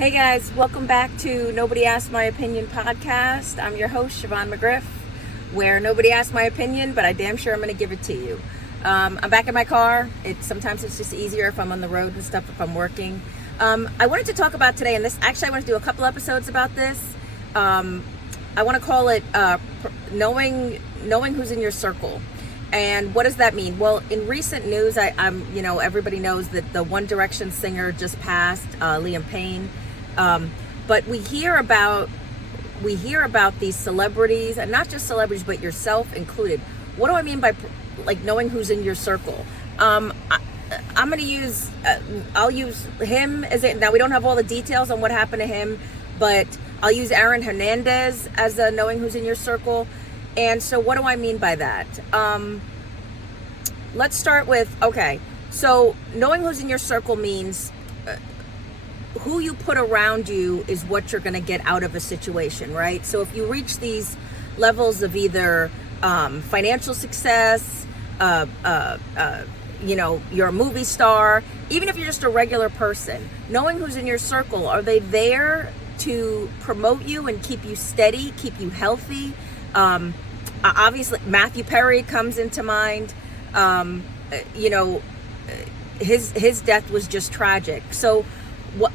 Hey guys, welcome back to Nobody Asked My Opinion podcast. I'm your host, Siobhan McGriff, where nobody asked my opinion, but I damn sure I'm going to give it to you. I'm back in my car. Sometimes it's just easier if I'm on the road and stuff, if I'm working. I wanted to talk about today, and I want to do a couple episodes about this. I want to call it knowing who's in your circle. And what does that mean? Well, in recent news, everybody knows that the One Direction singer just passed, Liam Payne. But we hear about these celebrities, and not just celebrities, but yourself included. What do I mean by knowing who's in your circle? I'm going to use, I'll use him as it. Now we don't have all the details on what happened to him, but I'll use Aaron Hernandez as knowing who's in your circle. And so what do I mean by that? Let's start with, so knowing who's in your circle means who you put around you is what you're going to get out of a situation, right? So if you reach these levels of either financial success, you're a movie star, even if you're just a regular person, knowing who's in your circle, are they there to promote you and keep you steady, keep you healthy? Obviously, Matthew Perry comes into mind. His death was just tragic. So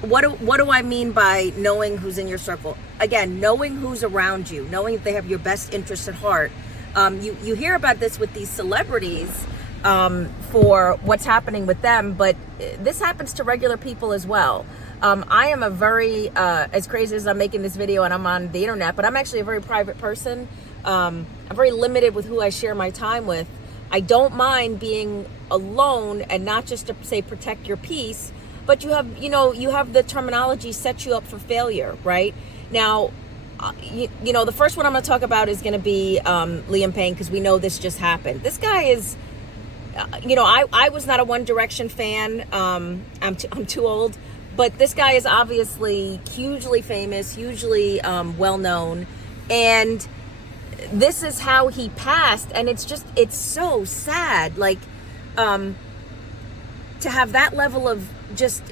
what do I mean by knowing who's in your circle? Again, knowing who's around you, knowing that they have your best interests at heart. You hear about this with these celebrities for what's happening with them, but this happens to regular people as well. I am a very, as crazy as I'm making this video and I'm on the internet, but I'm actually a very private person. I'm very limited with who I share my time with. I don't mind being alone, and not just to say protect your peace, but you have the terminology set you up for failure, right? Now, the first one I'm going to talk about is going to be Liam Payne, because we know this just happened. This guy is, I was not a One Direction fan. I'm too old, but this guy is obviously hugely famous, hugely well-known, and this is how he passed. And it's so sad, to have that level of just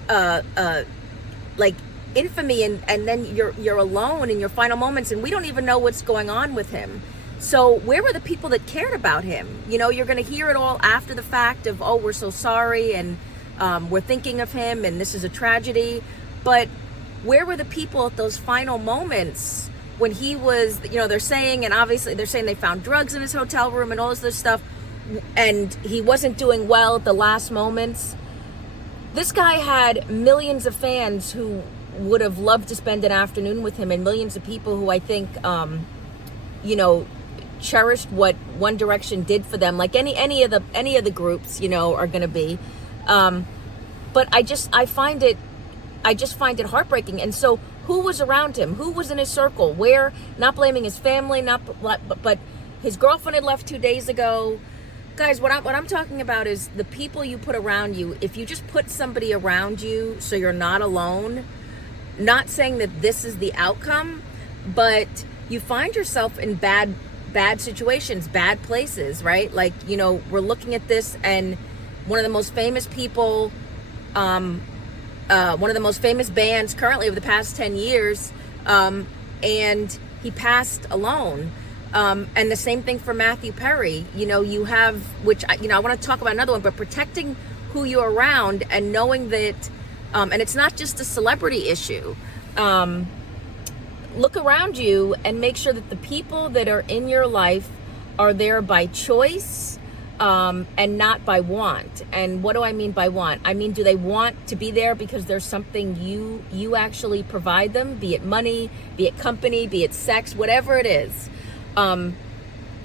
infamy, and then you're alone in your final moments, and we don't even know what's going on with him. So where were the people that cared about him? You're going to hear it all after the fact of, oh, we're so sorry, and we're thinking of him, and this is a tragedy. But where were the people at those final moments when he was, they're saying, and obviously they're saying they found drugs in his hotel room and all this stuff, and he wasn't doing well at the last moments. This guy had millions of fans who would have loved to spend an afternoon with him, and millions of people who I think, cherished what One Direction did for them, like any of the groups, are going to be. But I just find it heartbreaking. And so, who was around him? Who was in his circle? Where? Not blaming his family, but his girlfriend had left 2 days ago. Guys, what I'm talking about is the people you put around you. If you just put somebody around you so you're not alone, not saying that this is the outcome, but you find yourself in bad situations, bad places, right? We're looking at this, and one of the most famous people, one of the most famous bands currently over the past 10 years, and he passed alone. And the same thing for Matthew Perry. You have, which, I want to talk about another one, but protecting who you're around, and knowing that, and it's not just a celebrity issue. Look around you and make sure that the people that are in your life are there by choice, and not by want. And what do I mean by want? I mean, do they want to be there because there's something you actually provide them, be it money, be it company, be it sex, whatever it is.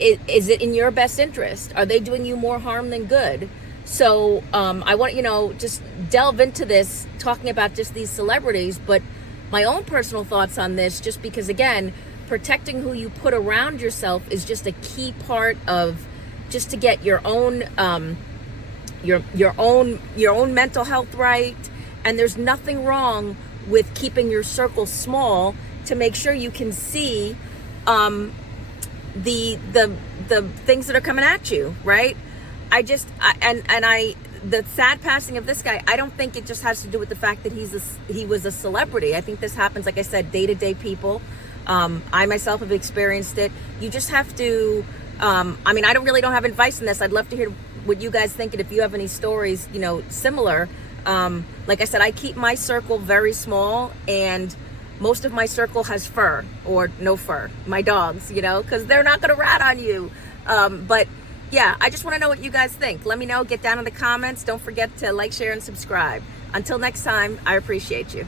Is it in your best interest? Are they doing you more harm than good? So I want, just delve into this, talking about just these celebrities, but my own personal thoughts on this, just because, again, protecting who you put around yourself is just a key part of just to get your own your own mental health right. And there's nothing wrong with keeping your circle small to make sure you can see the things that are coming at you, right? the sad passing of this guy, I don't think it just has to do with the fact that he was a celebrity. I think this happens, like I said, day-to-day people. I myself have experienced it. You just have to, I mean, I don't have advice in this. I'd love to hear what you guys think, and if you have any stories, you know, similar. Like I said, I keep my circle very small, and most of my circle has fur or no fur. My dogs, you know, because they're not going to rat on you. But yeah, I just want to know what you guys think. Let me know. Get down in the comments. Don't forget to like, share, and subscribe. Until next time, I appreciate you.